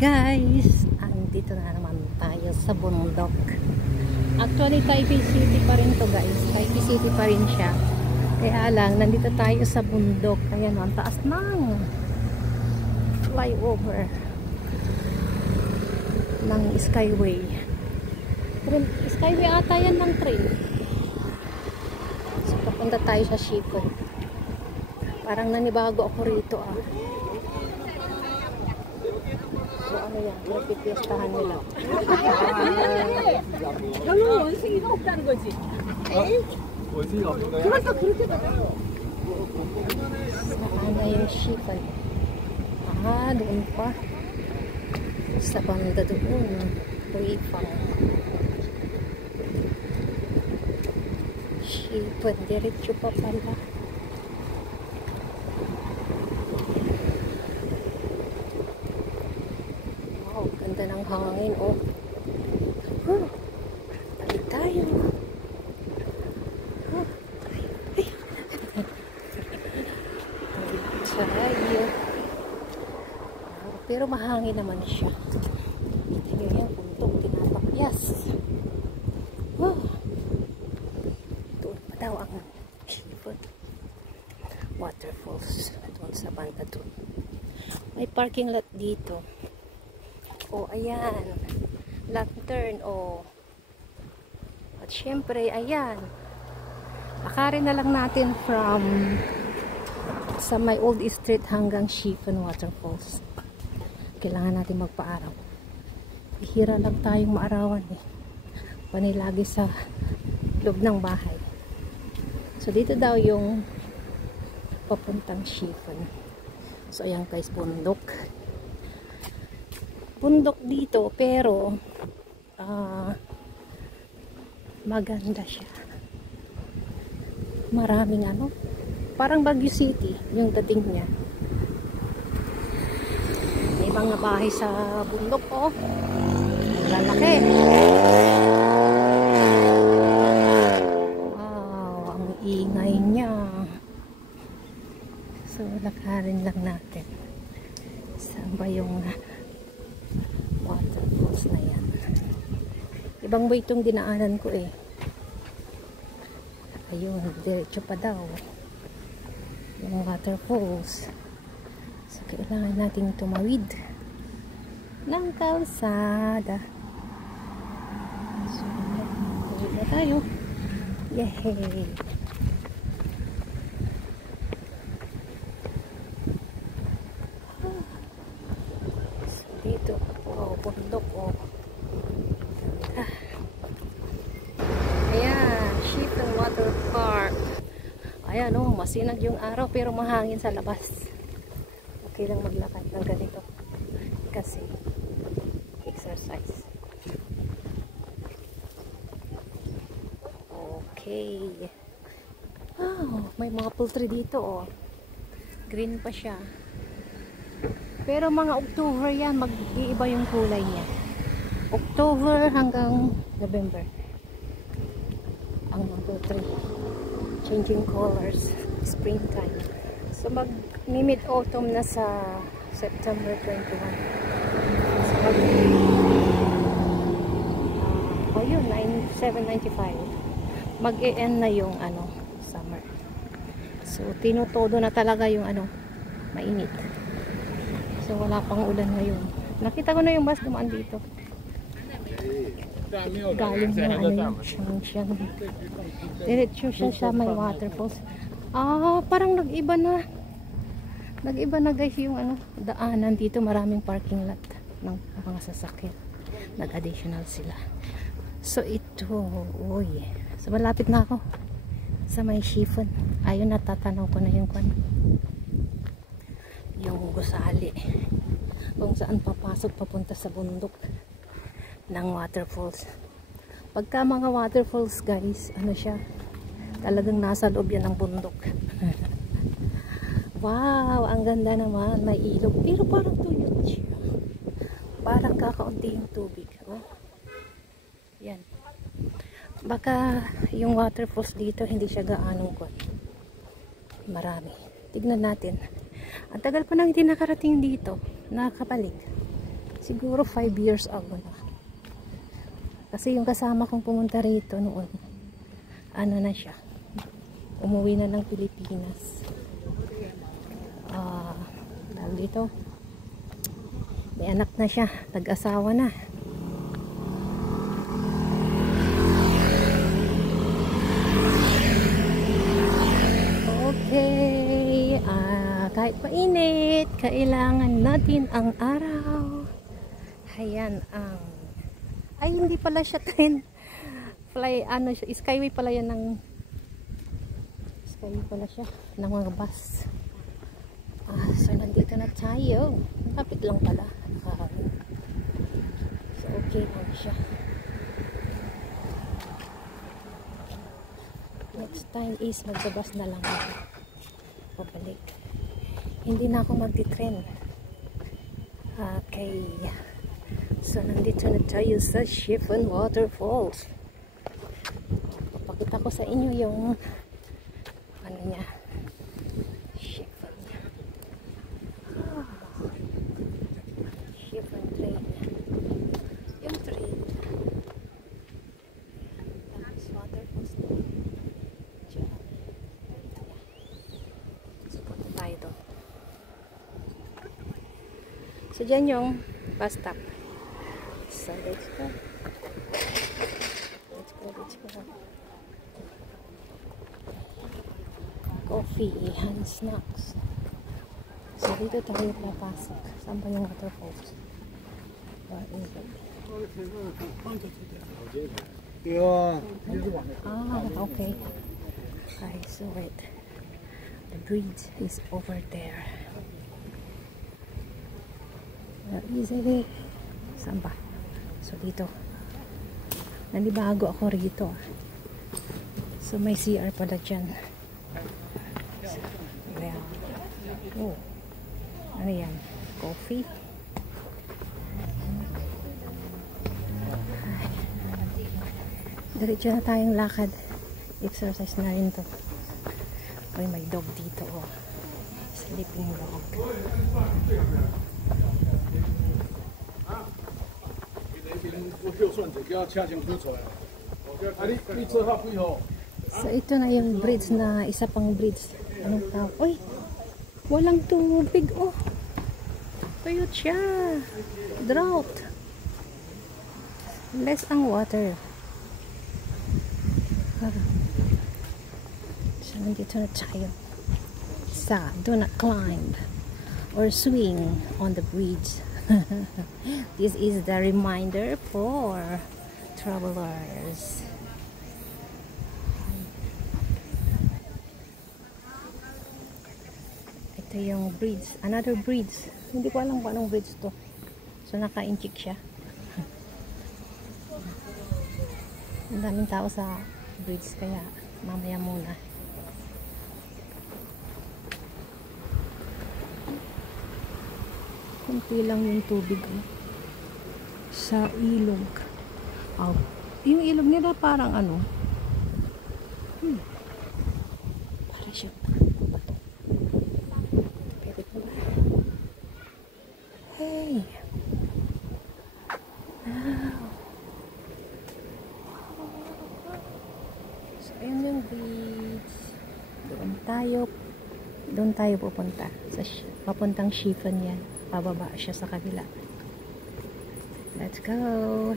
Guys, andito na naman tayo sa bundok. Actually, Taipei City pa rin to guys. Taipei City pa rin siya. Kaya lang, nandito tayo sa bundok. Ayan, ang taas ng flyover ng Skyway. Skyway ata yan ng train. So, papunta tayo sa Shipon. Parang nanibago ako rito ah. So ano yan, napipiestahan nila. 별로 원숭이가 없다는 거지. 원숭이가 없나요? 그러니까 그렇게 Saan na yung Shipon? Ah, doon pa. Sa banda doon. Huifang. Shipon, diretso pa pala. Ganda ng hangin, oh. Balik tayo. Ay. Balik tayo. Pero mahangin naman siya. Tingnan yan, puntong tinapakyas. Doon pa daw ang Shipon Waterfalls. Doon sa banda doon. May parking lot dito. Oh, ayan. Lantern, oh. At syempre, ayan. Lakarin na lang natin from sa may Old Street hanggang Shipon Waterfalls. Kailangan natin magpa-araw. Ihira lang tayong maarawan eh. Panay lagi sa loob ng bahay. So, dito daw yung papuntang Shipon. So, ayan guys, bundok. Bundok dito pero maganda siya. Maraming ano, parang Baguio City yung dating niya. May mga bahay sa bundok, oh. Lalaki. Wow, ang ingay niya. So lakarin lang natin. Saan ba yung waterfalls na yan? Ibang way itong dinaanan ko eh. Ayun, diretso pa daw yung waterfalls. So kailangan nating tumawid ng kalsada. So tumawid na tayo. Yay! Dito, wow, bundok, oh. Ayan, Shipon Water Park. Ayan, oh, masinag yung araw pero mahangin sa labas. Okay lang maglakad ng ganito kasi exercise. Okay. Oh, may mga poultry dito, oh. Green pa siya. Pero mga October yan, mag-iiba yung kulay niya. October hanggang November. Ang mga tree. Changing colors. Springtime. So mag-mid-autumn na sa September 21. So yun, 795. Mag-e-end na yung ano, summer. So tinutodo na talaga yung ano, mainit. So wala pang ulan ngayon. Nakita ko na yung bus dumaan dito. Galing na ano yung siyang. Diretso siya sa may waterfalls. Ah, parang nag-iba na. Nag-iba na guys yung ano, daanan dito. Maraming parking lot ng mga sasakyan. Nag-additional sila. So ito, uy. So malapit na ako sa may Shipon. Ayun, natatanaw ko na yung kwan. Yung gusali kung saan papasok papunta sa bundok ng waterfalls. Pagka mga waterfalls guys, ano siya, talagang nasa loob yan ng bundok. Wow, ang ganda naman, may ilog pero parang tuyot siya, parang kakaunti yung tubig, oh. Yan, baka yung waterfalls dito hindi siya gaanong kwan, marami. Tignan natin. Ang tagal ko nang hindi nakarating dito. Nakakabalik. Siguro 5 years ago na. Kasi yung kasama kong pumunta rito noon, ano na siya, umuwi na ng Pilipinas. Tawag dito, may anak na siya, tag-asawa na. Okay, kahit mainit, kailangan natin ang araw. Ayan ang ay hindi pala siya train, fly ano siya, skyway pala yan, ng skyway pala siya ng mga bus. So nandito na tayo, kapit lang pala. So okay lang siya. Next time is magbabas na lang ako pabalik, hindi na ako magti-train. Okay, so nandito na tayo sa Chiffon Waterfalls. Papakita ko sa inyo yung ano niya, Chiffon. Chiffon train. Yung train. Tapos waterfalls na. So punta tayo doon. So dyan yung bus stop. So let's go. Let's go. Coffee and snacks. So dito tayo papasok. Saan ba yung waterfalls? Where is it? Okay. Okay, so wait. The bridge is over there. Where is it? Saan ba? So dito. Nanibago ako rito. So may CR pala dyan. So, well. Oh. Ano yan? Coffee. Diretso na tayong lakad. Exercise na rin to. Uy, may dog dito. Oh. Sleeping dog. So ito na yung bridge, na isa pang bridge. Anong tawag? Uy! Walang tubig. Oh! Tuyot siya. Drought. Less ang water. So nandito na tayo sa do not climb or swing on the bridge. This is the reminder for travelers. Ito yung bridge, another bridge. Hindi ko alam kung anong bridge to. So naka-inchik siya. Ang daming tao sa bridge, kaya mamaya muna. Kunti lang yung tubig sa ilog. Oh, yung ilog nila parang ano, parang siya bato. Pwede pa ba? Hey, wow. So ayun yung beach. Doon tayo pupunta sa papuntang Chiffon yan. Pababa siya sa kabila. Let's go.